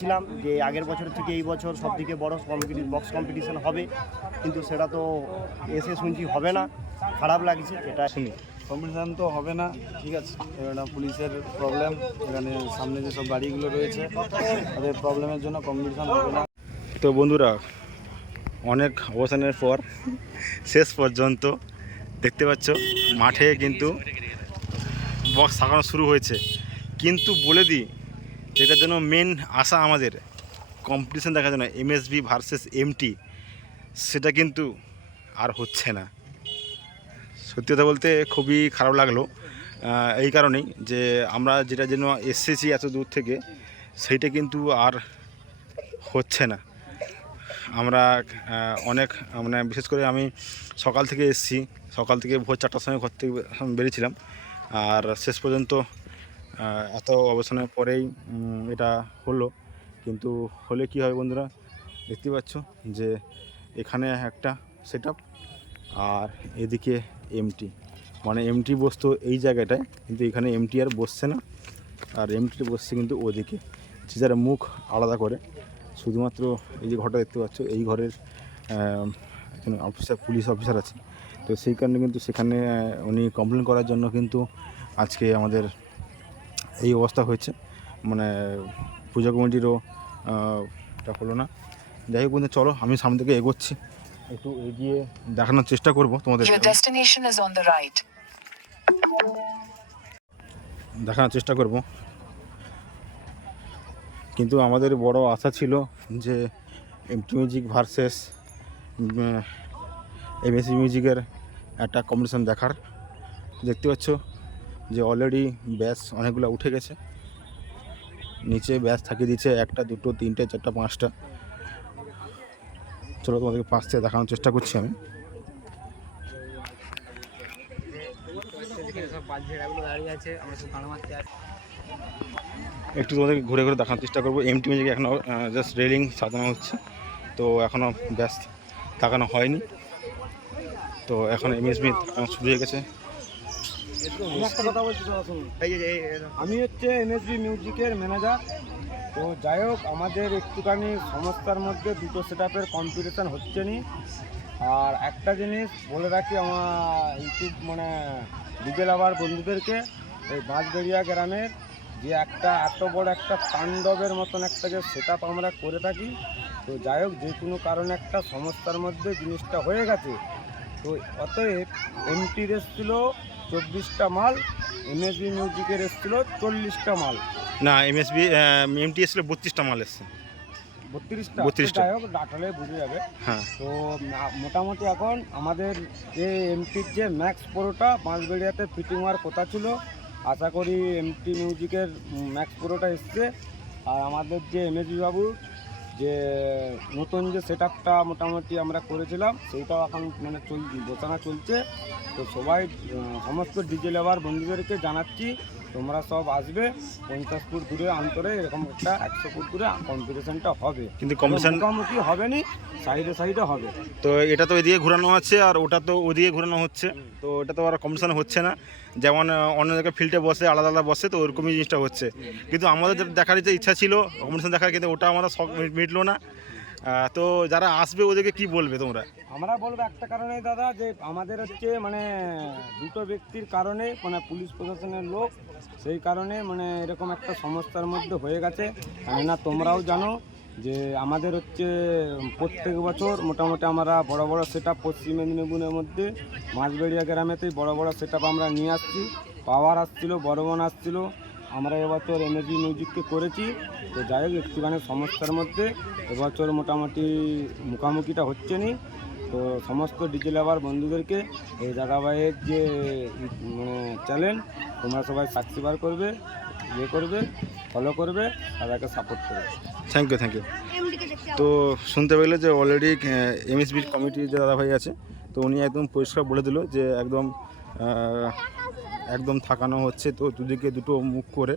ছিলাম যে আগের বছর থেকে এই বছর সব থেকে বড় কম্পিটি বক্স কম্পিটিশন হবে কিন্তু সেটা তো এসে শুনছি হবে না খারাপ লাগছে এটা শুনি। কম্পিটিশান তো হবে না ঠিক আছে এটা পুলিশের প্রবলেম এখানে সামনে যেসব গাড়িগুলো রয়েছে তাদের প্রবলেমের জন্য কম্পিটিশান হবে না। তো বন্ধুরা অনেক অবসানের পর শেষ পর্যন্ত দেখতে পাচ্ছ মাঠে কিন্তু বক্স থাকানো শুরু হয়েছে। কিন্তু বলে দিই যেটার জন্য মেন আশা আমাদের কম্পিটিশান দেখার জন্য এমএসবি ভার্সেস এমটি সেটা কিন্তু আর হচ্ছে না। সত্যি কথা বলতে খুবই খারাপ লাগল এই কারণেই যে আমরা যেটা জন্য এসেছি এত দূর থেকে, সেইটা কিন্তু আর হচ্ছে না। আমরা অনেক মানে বিশেষ করে আমি সকাল থেকে এসেছি, সকাল থেকে ভোর চারটার সময় ঘর থেকে বেরিয়েছিলাম, আর শেষ পর্যন্ত এত অবসানের পরেই এটা হলো। কিন্তু হলে কি হয় বন্ধুরা, দেখতে পাচ্ছ যে এখানে একটা সেট আর এদিকে এমটি মানে এমটি বসতো এই জায়গাটায়, কিন্তু এখানে এমটি আর বসছে না। আর এমটি বসছে কিন্তু ওদিকে। যে যার মুখ আলাদা করে। শুধুমাত্র এই যে ঘরটা দেখতে পাচ্ছ, এই ঘরের একজন অফিসার পুলিশ অফিসার আছে। তো সেই কারণে কিন্তু সেখানে উনি কমপ্লেন করার জন্য কিন্তু আজকে আমাদের এই অবস্থা হয়েছে। মানে পূজা কমিটিরও এটা হলো না। যাই হোক বন্ধু চলো আমি সামনে থেকে এগোচ্ছি। একটু এগিয়ে দেখানোর চেষ্টা করব তোমাদের. দেখানোর চেষ্টা করব। কিন্তু আমাদের বড় আশা ছিল যে এমটি মিউজিক ভার্সেস এমএসি মিউজিকের একটা কম্পিটিশান দেখার। দেখতে পাচ্ছ? যে অলরেডি ব্যাস অনেকগুলো উঠে গেছে। নিচে ব্যাস থাকিয়ে দিচ্ছে একটা, দুটো, তিনটে, চারটা, পাঁচটা। চলো তোমাদেরকে পাশ থেকে দেখানোর চেষ্টা করছি আমি। একটু তোমাদের ঘুরে ঘুরে দেখানোর চেষ্টা করব। এমটি মিউজিক এখনও জাস্ট রেলিং সাজানো হচ্ছে। তো এখনও ব্যাস তাকানো হয়নি। তো এখন এম এমএসবি শুরু হয়ে গেছে। আমি একটা কথা বলছি দাদা শুনুন আমি হচ্ছে এনএসবি মিউজিকের ম্যানেজার তো যাই হোক আমাদের একটুখানি সমস্যার মধ্যে দুটো সেট আপের কম্পিটিশান হচ্ছে নি। আর একটা জিনিস বলে রাখি আমার ইউটিউব মানে ডিজে লাভার বন্ধুদেরকে এই বাঁশবেড়িয়া গ্রামের যে একটা এত বড় একটা তাণ্ডবের মতন একটা যে সেট আমরা করে থাকি তো যাই হোক যে কোনো কারণে একটা সমস্যার মধ্যে জিনিসটা হয়ে গেছে। তো অতএব এমটির এসেছিল চব্বিশটা মাল এমএসবি মিউজিকের এসেছিল চল্লিশটা মাল। না এমএসবি এমটি এসেছিল বত্রিশটা মাল এসছে। বত্রিশটা? 32 টা। যাই হোক ডাটালে বুঝে যাবে। হ্যাঁ। তো মোটামুটি এখন আমাদের যে এমটির যে ম্যাক্স প্রোটা বাঁশবেড়িয়াতে ফিটিং হওয়ার কথা ছিল। আশা করি এমটি মিউজিকের ম্যাক্স পুরোটা এসছে। আর আমাদের যে এমএসবি বাবু যে নতুন যে সেট মোটামুটি আমরা করেছিলাম, সেইটাও এখন মানে চল বোচানা চলছে। তো সবাই সমস্ত ডিজে লেবার বন্ধুদেরকে জানাচ্ছি তোমরা সব আসবে পঞ্চাশ ফুট দূরে অন্তরে এরকম একটা একশো ফুট দূরে কম্পিটিশনটা হবে। কিন্তু কম্পিটিশন মুখোমুখি হবে নি সাইডে সাইডে হবে। তো এটা তো এদিকে ঘোরানো আছে আর ওটা তো ওদিকে ঘোরানো হচ্ছে। তো এটা তো আর কম্পিটিশন হচ্ছে না। যেমন অন্য জায়গায় ফিল্ডে বসে আলাদা আলাদা বসে তো ওরকমই জিনিসটা হচ্ছে। কিন্তু আমাদের দেখার যে ইচ্ছা ছিল কম্পিটিশন দেখার কিন্তু ওটা আমাদের শখ মিটলো না। তো যারা আসবে ওদেরকে কি বলবে তোমরা? আমরা বলব একটা কারণে দাদা, যে আমাদের হচ্ছে মানে দুটো ব্যক্তির কারণে মানে পুলিশ প্রশাসনের লোক, সেই কারণে মানে এরকম একটা সমস্যার মধ্যে হয়ে গেছে। না তোমরাও জানো যে আমাদের হচ্ছে প্রত্যেক বছর মোটামুটি আমরা বড় বড় সেট পশ্চিম মেদিনীপুরের মধ্যে মাঝবেড়িয়া গ্রামেতেই বড় বড় সেট আমরা নিয়ে আসছি। পাওয়ার আসছিল বড়বন আসছিল আমরা এবছর এনএজি মিউজিককে করেছি। তো যাই হোক একটুখানি সমস্যার মধ্যে এবছর মোটামুটি মুখামুখিটা হচ্ছে নি তো সমস্ত ডিজে লাভার বন্ধুদেরকে এই দাদাভাইয়ের যে মানে চ্যানেল তোমরা সবাই সাবস্ক্রাইব করবে ইয়ে করবে ফলো করবে দাদাকে সাপোর্ট করবে। থ্যাংক ইউ থ্যাংক ইউ তো শুনতে পেলে যে অলরেডি এমএসবি কমিটির যে দাদাভাই আছে তো উনি একদম পরিষ্কার বলে দিল যে একদম একদম থাকানো হচ্ছে। তো দুদিকে দুটো মুখ করে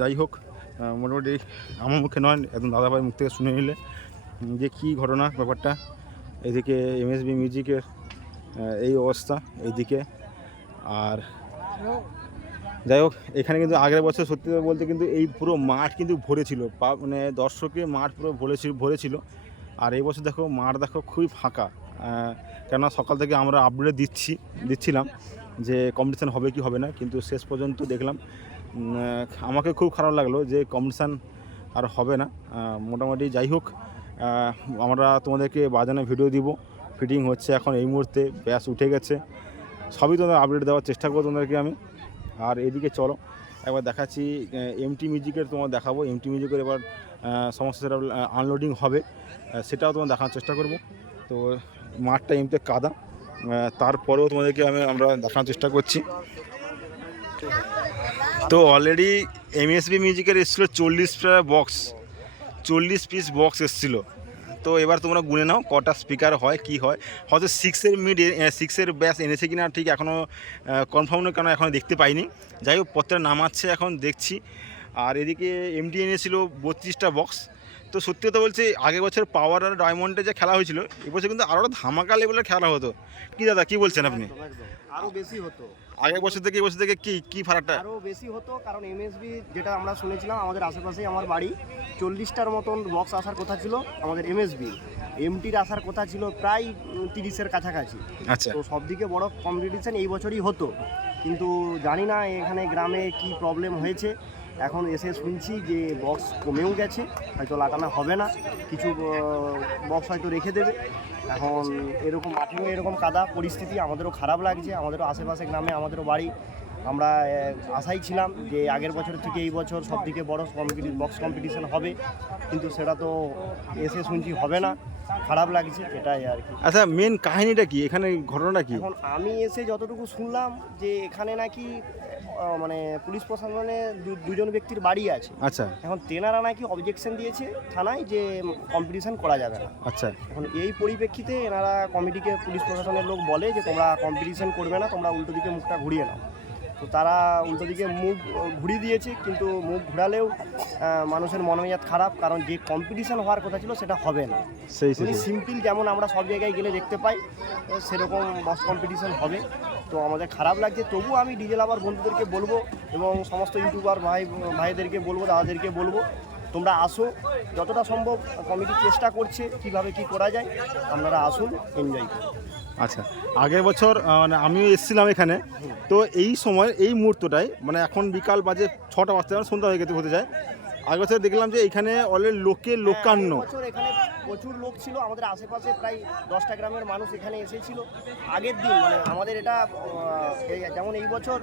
যাই হোক মোটামুটি আমার মুখে নয়, একদম দাদাভাই মুখ থেকে শুনে নিলে। যে কী ঘটনা, ব্যাপারটা, এদিকে এমএসবি মিউজিকের এই অবস্থা এইদিকে আর যাই হোক, এখানে কিন্তু আগের বছর সত্যি বলতে কিন্তু এই পুরো মাঠ কিন্তু ভরে ছিল মানে দর্শকে মাঠ পুরো ভরে ছিল ভরে ছিল আর এই বছর দেখো, মাঠ দেখো খুবই ফাঁকা। কেননা সকাল থেকে আমরা আপডেট দিচ্ছি, দিচ্ছিলাম। যে কম্পিটিশান হবে কি হবে না, কিন্তু শেষ পর্যন্ত দেখলাম আমাকে খুব খারাপ লাগল যে কম্পিটিশান আর হবে না। মোটামুটি যাই হোক আমরা তোমাদেরকে বাজানো ভিডিও দিব ফিটিং হচ্ছে এখন এই মুহূর্তে, ব্যাস উঠে গেছে। সবই তোমাদের আপডেট দেওয়ার চেষ্টা করব তোমাদেরকে আমি। আর এদিকে চলো, একবার দেখাচ্ছি এমটি মিউজিকের তোমার দেখাবো। এমটি মিউজিকের এবার সমস্ত সেটা আনলোডিং হবে সেটাও তোমার দেখানোর চেষ্টা করব। তো মাঠটা এমনিতে কাদা। তারপরেও তোমাদেরকে আমি আমরা দেখানোর চেষ্টা করছি। তো অলরেডি এমএসবি মিউজিকের এসেছিল চল্লিশটা বক্স চল্লিশ পিস বক্স এসেছিল। তো এবার তোমরা গুনে নাও, কটা স্পিকার হয়, কি হয়। হয়তো সিক্সের মিড সিক্সের ব্যাস এনেছে কিনা ঠিক এখনও কনফার্ম কেন এখনও দেখতে পাইনি। যাই হোক প্রত্যেকটা নামাচ্ছে এখন, দেখছি। আর এদিকে এমডি এনেছিল বত্রিশটা বক্স তো সত্যি কথা বলছি আগের বছর পাওয়ার আর ডায়মন্ডে যে খেলা হয়েছিল এবছর কিন্তু আরও ধামাকা লেভেলের খেলা হতো। কি দাদা কি বলছেন আপনি? আরও বেশি হতো। আগের বছর থেকে এবছর থেকে কি কি ফারাকটা? আরও বেশি হতো কারণ এমএসবি যেটা আমরা শুনেছিলাম আমাদের আশেপাশেই আমার বাড়ি চল্লিশটার মতন বক্স আসার কথা ছিল আমাদের এমএসবি এমটির আসার কথা ছিল প্রায় তিরিশের কাছাকাছি। আচ্ছা। তো সব থেকে বড় কম্পিটিশন এই বছরই হতো। কিন্তু জানি না এখানে গ্রামে কি প্রবলেম হয়েছে। এখন এসে শুনছি যে বক্স কমেও গেছে হয়তো লাগানো হবে না। কিছু বক্স হয়তো রেখে দেবে। এখন এরকম মাঠেও এরকম কাদা পরিস্থিতি আমাদেরও খারাপ লাগছে আমাদেরও আশেপাশে গ্রামে আমাদেরও বাড়ি। আমরা আশাই ছিলাম যে আগের বছর থেকে এই বছর সব থেকে বড়ো কম্পিটি বক্স কম্পিটিশন হবে। কিন্তু সেটা তো এসে শুনছি হবে না। খারাপ লাগছে এটাই আর কি। আচ্ছা মেন কাহিনীটা কি? এখানে ঘটনাটা কি? এখন আমি এসে যতটুকু শুনলাম যে এখানে নাকি মানে পুলিশ প্রশাসনে দুজন ব্যক্তির বাড়ি আছে। আচ্ছা। এখন তেনারা নাকি অবজেকশন দিয়েছে থানায় যে কম্পিটিশন করা যাবে না। আচ্ছা। এখন এই পরিপ্রেক্ষিতে এনারা কমিটিকে পুলিশ প্রশাসনের লোক বলে যে তোমরা কম্পিটিশন করবে না তোমরা উল্টো দিকে মুখটা ঘুরিয়ে নাও। তো তারা উল্টো দিকে মুখ ঘুরিয়ে দিয়েছে কিন্তু মুখ ঘুরালেও মানুষের মনোমেজাজ খারাপ কারণ যে কম্পিটিশন হওয়ার কথা ছিল সেটা হবে না। সেই। সিম্পল যেমন আমরা সব জায়গায় গেলে দেখতে পাই সেরকম বস কম্পিটিশন হবে। তো আমাদের খারাপ লাগছে তবু আমি ডিজেল আবার বন্ধুদেরকে বলব এবং সমস্ত ইউটিউবার ভাই ভাইদেরকে বলব দাদাদেরকে বলব তোমরা আসো যতটা সম্ভব কমিটি চেষ্টা করছে কীভাবে কি করা যায় আপনারা আসুন এনজয় করুন। আচ্ছা আগের বছর মানে আমিও এসেছিলাম এখানে তো এই সময় এই মুহূর্তটায় মানে এখন বিকাল বাজে ছটা বাজতে সন্ধ্যা হয়ে গেছে হতে যায় আগের বছর দেখলাম যে এখানে অলরেডি লোকে লোকান্ন। হ্যাঁ, এখানে প্রচুর লোক ছিল আমাদের আশেপাশে প্রায় দশটা গ্রামের মানুষ এখানে এসেছিল। আগের দিন মানে আমাদের এটা যেমন এই বছর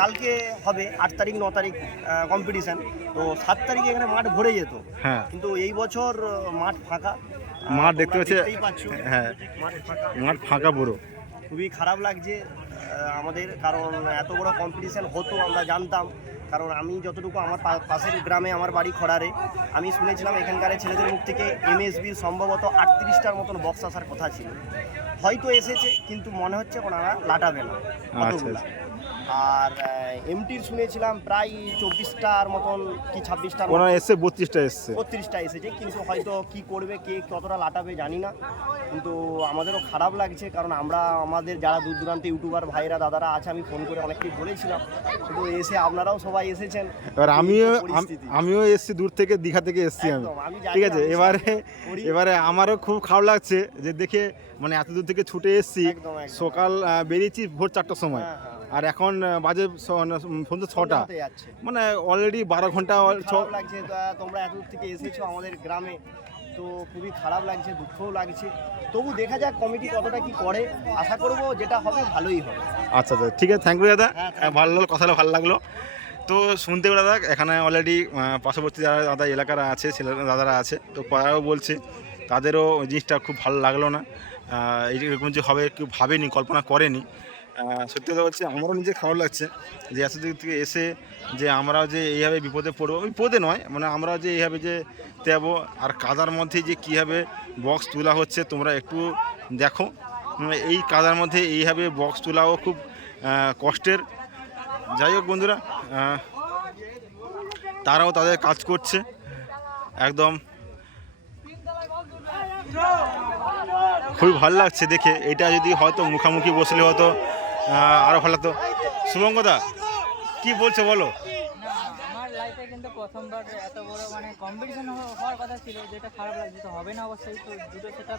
কালকে হবে আট তারিখ ন তারিখ কম্পিটিশান তো সাত তারিখে এখানে মাঠ ভরে যেত। হ্যাঁ। কিন্তু এই বছর মাঠ ফাঁকা। মাঠ দেখতে পাচ্ছি হ্যাঁ। মাঠ ফাঁকা। মাঠ ফাঁকা পুরো। খুবই খারাপ লাগছে আমাদের কারণ এত বড় কম্পিটিশান হতো আমরা জানতাম। কারণ আমি যতটুকু আমার পাশের গ্রামে আমার বাড়ি খড়ারে আমি শুনেছিলাম এখানকার ছেলেদের মুখ থেকে এমএসবির সম্ভবত আটত্রিশটার মতন বক্স আসার কথা ছিল। হয়তো এসেছে কিন্তু মনে হচ্ছে ওনারা লাটাবে না। অতগুলা। আর এমটির শুনেছিলাম প্রায় চব্বিশটার মতন কি ছাব্বিশটা ওনারা এসছে বত্রিশটা এসছে। বত্রিশটা এসেছে কিন্তু হয়তো কি করবে কে কতটা লাটাবে জানি না। কিন্তু আমাদেরও খারাপ লাগছে কারণ আমরা আমাদের যারা দূর দূরান্তে ইউটিউবার ভাইরা দাদারা আছে আমি ফোন করে অনেককেই বলেছিলাম। কিন্তু এসে আপনারাও সবাই এসেছেন। এবার আমিও। আমিও এসছি দূর থেকে দীঘা থেকে এসছি আমি। ঠিক আছে এবারে এবারে আমারও খুব খারাপ লাগছে যে দেখে মানে এত দূর থেকে ছুটে এসছি। সকাল বেরিয়েছি ভোর চারটার সময়। হ্যাঁ, হ্যাঁ। আর এখন বাজে সন্ধ্যে ছটা। মানে অলরেডি বারো ঘণ্টা লাগছে। তোমরা এত দূর থেকে এসেছ আমাদের গ্রামে। তো খুবই খারাপ লাগছে দুঃখও লাগছে। তবু দেখা যাক কমিটি কতটা কি করে। আশা করব যেটা হবে ভালোই হবে। আচ্ছা আচ্ছা ঠিক আছে থ্যাংক ইউ দাদা। হ্যাঁ, ভালো লাগল কথাটা ভালো লাগল। তো শুনতে পেলে দাদা এখানে অলরেডি পার্শ্ববর্তী যারা দাদা এলাকারা আছে ছেলে দাদারা আছে তো পাড়াও বলছে তাদেরও জিনিসটা খুব ভালো লাগল না। আহ, এইরকম যে হবে কেউ ভাবেনি কল্পনা করেনি। সত্যি কথা বলছি আমারও নিজে খারাপ লাগছে যে এত দিক থেকে এসে যে আমরা যে এইভাবে বিপদে পড়ব বিপদে নয় মানে আমরা যে এইভাবে যে দেবো আর কাদার মধ্যে যে কীভাবে বক্স তোলা হচ্ছে তোমরা একটু দেখো। এই কাদার মধ্যে এইভাবে বক্স তোলাও খুব কষ্টের। যাই হোক বন্ধুরা তারাও তাদের কাজ করছে, একদম। খুবই ভালো লাগছে দেখে, এটা যদি হয়তো মুখামুখি বসলে হয়তো আহ, আরও ভালো লাগতো শুভঙ্গদা কি বলছো বলো? লাইফে কিন্তু প্রথমবার এত বড় মানে কম্পিটিশন হওয়ার কথা ছিল যেটা খারাপ লাগছে তো হবে না অবশ্যই তো দুটো সেটা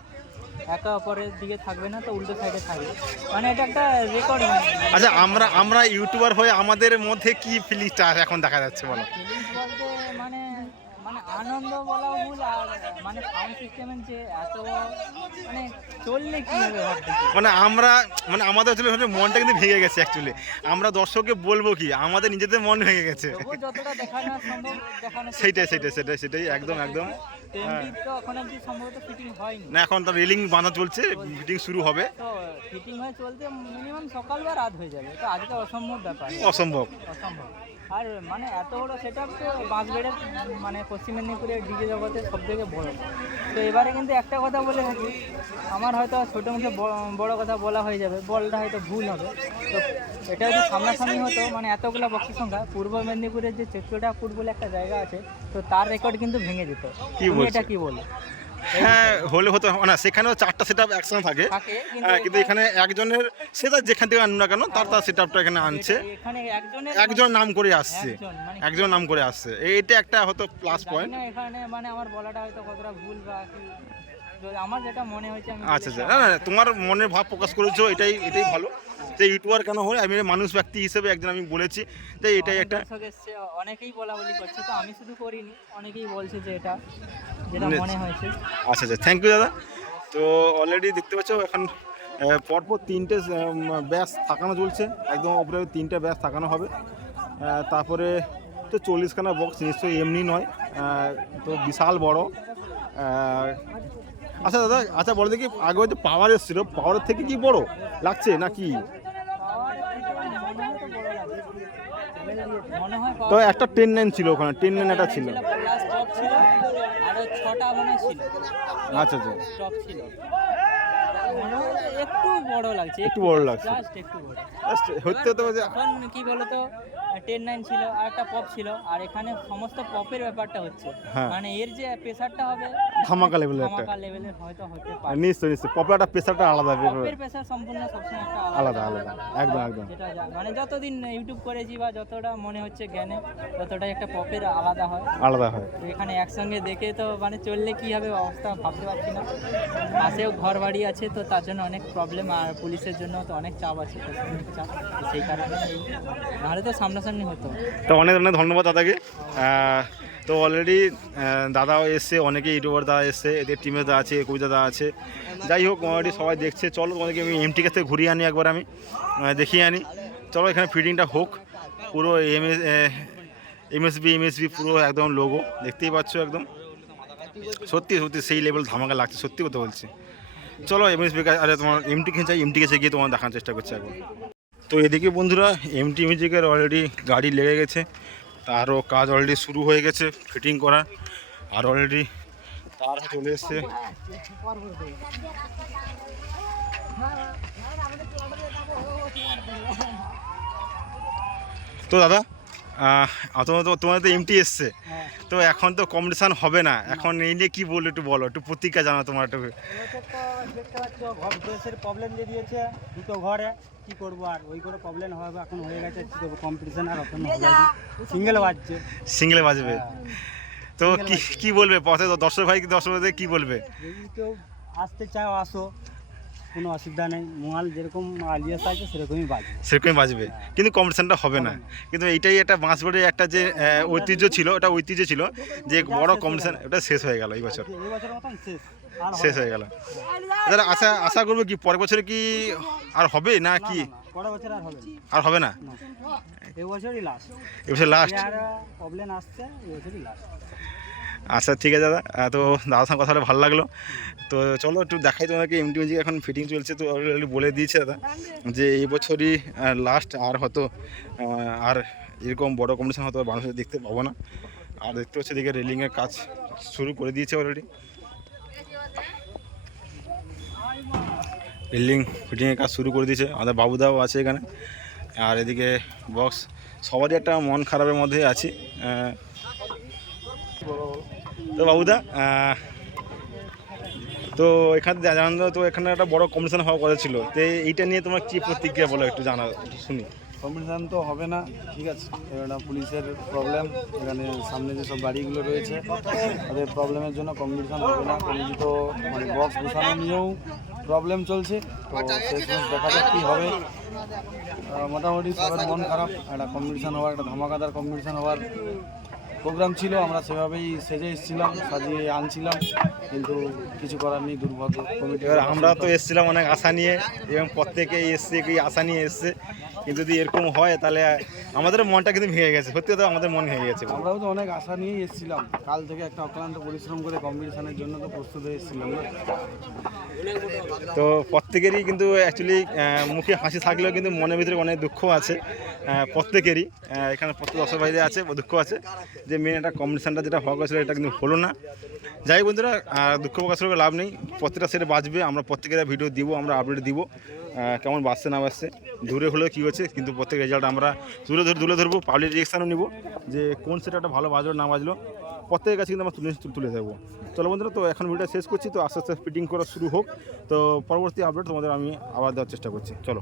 একে অপরের দিকে থাকবে না তো উল্টো সাইডে থাকবে। মানে এটা একটা রেকর্ড আচ্ছা আমরা আমরা ইউটিউবার হয়ে আমাদের মধ্যে কি ফিলিংসটা এখন দেখা যাচ্ছে বলো? ফিলিংস বলতে মানে মানে আনন্দ বলা ভুল আর মানে সাউন্ড সিস্টেমের যে এত মানে চললে কি হবে মানে আমরা মানে আমাদের আসলে মনটা কিন্তু ভেঙে গেছে অ্যাকচুয়ালি আমরা দর্শককে বলব কি আমাদের নিজেদের মন ভেঙে গেছে। যতটা দেখানো সম্ভব দেখানো সেইটাই সেইটাই সেটাই সেটাই একদম একদম। তো এখন সম্ভবত ফিটিং হয়নি। না এখন তো রেলিং বাঁধা চলছে ফিটিং শুরু হবে। তো ফিটিং হয়ে চলতে মিনিমাম সকাল বা রাত হয়ে যাবে। তো আজকে অসম্ভব ব্যাপার। অসম্ভব। অসম্ভব। আর মানে এত বড় সেট আপ তো বাঁশবেড়ের মানে পশ্চিম মেদিনীপুরের ডিজে জগতে সব থেকে বড়। তো এবারে কিন্তু একটা কথা বলে থাকি আমার হয়তো ছোটো মুখে বড় কথা বলা হয়ে যাবে বলটা হয়তো ভুল হবে। তো এটা যদি সামনাসামনি হতো মানে এতগুলো বক্সের সংখ্যা পূর্ব মেদিনীপুরের যে চেচুটা ফুট বলে একটা জায়গা আছে তো তার রেকর্ড কিন্তু ভেঙে যেত? এটা কি বলো হ্যাঁ হলে হতো না। সেখানেও চারটা সেট আপ একসঙ্গে থাকে। কিন্তু হ্যাঁ, কিন্তু এখানে একজনের সে তার যেখান থেকে আনুন না কেন তার তার সেট আপটা এখানে আনছে একজন নাম করে আসছে। একজন মানে নাম করে আসছে। এটা একটা হতো প্লাস পয়েন্ট এখানে মানে আমার বলাটা হয়তো কতটা ভুল বা আমার যেটা মনে হয়েছে আচ্ছা আচ্ছা। না না তোমার মনের ভাব প্রকাশ করেছ এটাই এটাই ভালো। যে ইউটিউবার কেন হয় আমি মানুষ ব্যক্তি হিসেবে একজন আমি বলেছি যে এটাই একটা অনেকেই বলা বলি করছে তো আমি শুধু করিনি অনেকেই বলছে যে এটা যেটা মানে- হয়েছে। আচ্ছা আচ্ছা থ্যাংক ইউ দাদা। তো অলরেডি দেখতে পাচ্ছ এখন পরপর তিনটে ব্যাস থাকানো চলছে একদম ওপরে তিনটে ব্যাস থাকানো হবে। তারপরে তো চল্লিশখানা বক্স নিশ্চয়ই এমনি নয় তো বিশাল বড় আচ্ছা দাদা আচ্ছা বলে দেখি আগে হয়তো পাওয়ার এসেছিল পাওয়ারের থেকে কি বড়? লাগছে নাকি? তো একটা টেন নাইন ছিল ওখানে টেন নাইন একটা ছিল। আচ্ছা আচ্ছা। একটু বড় লাগছে একটু বড় লাগছে। জাস্ট একটু বড়। হতে হতে হতে এখন কি বলতো টেন নাইন ছিল আর একটা পপ ছিল আর এখানে সমস্ত পপের ব্যাপারটা হচ্ছে। হ্যাঁ। মানে এর যে প্রেসারটা হবে ধামাকা লেভেলের একটা। ধামাকা লেভেলের হয়তো হতে পারে। নিশ্চয়ই নিশ্চয়ই। পপুলারটা প্রেসারটা আলাদা পপের প্রেসার সম্পূর্ণ সবসময় একটা আলাদা। আলাদা একদম একদম। যেটা মানে যতদিন ইউটিউব করেছি বা যতটা মনে হচ্ছে জ্ঞানে ততটাই একটা পপের আলাদা হয়। আলাদা হয়। তো এখানে একসঙ্গে দেখে তো মানে চললে কি হবে অবস্থা ভাবতে পারছি না। পাশেও ঘর বাড়ি আছে তো তার জন্য অনেক প্রবলেম আর পুলিশের জন্য তো অনেক চাপ আছে সেই কারণে নাহলে তো সামনাসামনি হতো। তো অনেক অনেক ধন্যবাদ দাদাকে। তো অলরেডি দাদাও এসছে অনেকে ইউটিউবার দাদা এসছে, এদের টিমের দাদা আছে কবি দাদা আছে। যাই হোক অলরেডি সবাই দেখছে। চলো তোমাদেরকে আমি এমটি কাছ থেকে ঘুরিয়ে আনি একবার আমি। দেখিয়ে আনি। চলো এখানে ফিটিংটা হোক। পুরো এম এস এমএসবি এমএসবি পুরো একদম লোগো দেখতেই পাচ্ছ একদম। সত্যি সত্যি সেই লেভেল ধামাকা লাগছে। সত্যি কথা বলছি। চলো এমএসবি আরে তোমার এমটি খেঁচাই এমটি কাছে গিয়ে তোমার দেখানোর চেষ্টা করছি একবার তো এদিকে বন্ধুরা এমটি মিউজিকের অলরেডি গাড়ি লেগে গেছে, তারও কাজ অলরেডি শুরু হয়ে গেছে ফিটিং করা, আর অলরেডি তার চলে এসছে। তো দাদা তোমাদের তো এমটি এসছে। হ্যাঁ। তো এখন তো কম্পিটিশান হবে না। এখন এই নিয়ে কী বলল একটু বলো একটু প্রতিজ্ঞা জানা তোমার একটু। দেখতে পাচ্ছ ঘর প্রবলেম দিয়ে দিয়েছে দুটো ঘরে। কি করব আর ওই করে প্রবলেম হবে এখন হয়ে গেছে কি করব কম্পিটিশন আর এখন সিঙ্গেল বাজছে। সিঙ্গেলে বাজবে? তো কি কি বলবে? পথে দর্শক ভাই দর্শক কি বলবে? যদি কেউ আসতে চাও আসো। কোনো অসুবিধা নেই। মোয়াল যেরকম আলিয়াস আছে সেরকমই বাজবে। সেরকমই বাজবে। কিন্তু কম্পিটিশনটা হবে না। কিন্তু এইটাই একটা বাঁশবাড়ির একটা যে ঐতিহ্য ছিল ওটা ঐতিহ্য ছিল যে বড় কম্পিটিশন ওটা শেষ হয়ে গেল এই বছর। এই বছরের মতন শেষ। শেষ হয়ে গেল। তাহলে আশা আশা করব কি পরের বছরে কি আর হবে না কি? না, পরের বছর আর হবে না। আর হবে না? না। এই বছরই লাস্ট এবছর লাস্ট প্রবলেম আসছে এই বছরই লাস্ট আচ্ছা ঠিক আছে দাদা। তো দাদার সঙ্গে কথা ভালো লাগল। তো চলো একটু দেখাই তোমাকে এমটি মিউজিক এখন ফিটিং চলছে। তো অলরেডি বলে দিয়েছে দাদা যে এই বছরই লাস্ট আর হয়তো আর এরকম বড় কম্পিটিশন হয়তো মানুষের দেখতে পাবো না। আর দেখতে হচ্ছে দিকে রেলিংয়ের কাজ শুরু করে দিয়েছে অলরেডি রেলিং ফিটিংয়ের কাজ শুরু করে দিয়েছে। আমাদের বাবুদাও আছে এখানে। আর এদিকে বক্স সবারই একটা মন খারাপের মধ্যে আছি। তো বাবুদা তো এখানে জানান তো এখানে একটা বড় কম্পিটিশন হওয়ার কথা ছিল। তো এইটা নিয়ে তোমার কি প্রতিক্রিয়া বলো একটু জানা শুনি। কম্পিটিশান তো হবে না ঠিক আছে। এটা পুলিশের প্রবলেম এখানে সামনে যেসব বাড়িগুলো রয়েছে তাদের প্রবলেমের জন্য কম্পিটিশান হবে না। কমিটি তো মানে বক্স বসানো নিয়েও প্রবলেম চলছে। তো শেষমেশ দেখা যাক কী হবে। মোটামুটি সবার মন খারাপ। একটা কম্পিটিশান হওয়ার একটা ধামাকাদার কম্পিটিশান হওয়ার প্রোগ্রাম ছিল, আমরা সেভাবেই সেজে এসেছিলাম, সাজিয়ে আনছিলাম, কিন্তু কিছু করার নেই, দুর্ভাগ্য। এবার আমরা তো এসেছিলাম অনেক আশা নিয়ে, এবং প্রত্যেকেই এসছে কি আশা নিয়ে এসছে। কিন্তু যদি এরকম হয় তাহলে আমাদের মনটা কিন্তু ভেঙে গেছে। সত্যি কথা আমাদের মন ভেঙে গেছে। আমরাও তো অনেক আশা নিয়েই এসেছিলাম। কাল থেকে একটা অক্লান্ত পরিশ্রম করে কম্পিটিশনের জন্য তো প্রস্তুত হয়ে এসেছিলাম না? তো প্রত্যেকেরই কিন্তু অ্যাকচুয়ালি মুখে হাসি থাকলেও কিন্তু মনের ভিতরে অনেক দুঃখ আছে। প্রত্যেকেরই। এখানে প্রত্যেক দর্শক ভাইদের আছে দুঃখ আছে যে মেন একটা কম্পিটিশানটা যেটা হওয়া গেছিল এটা কিন্তু হলো না। যাই বন্ধুরা দুঃখ প্রকাশ করে লাভ নেই। প্রত্যেকটা সেটা বাঁচবে আমরা প্রত্যেকের ভিডিও দিব আমরা আপডেট দিব। কেমন বাঁচছে না বাঁচছে দূরে হলেও কী হচ্ছে কিন্তু প্রত্যেক রেজাল্ট আমরা তুলে ধরে, তুলে ধরবো পাবলিক রিয়েকশানও নিব, যে কোন সেটা একটা ভালো বাজলো না বাজলো, প্রত্যেকের কাছে কিন্তু আমরা তুলে তুলে দেবো চলো বন্ধুরা, তো এখন ভিডিও শেষ করছি, তো আস্তে আস্তে ফিটিং করা শুরু হোক। তো পরবর্তী আপডেট তোমাদের আমি আবার দেওয়ার চেষ্টা করছি। চলো।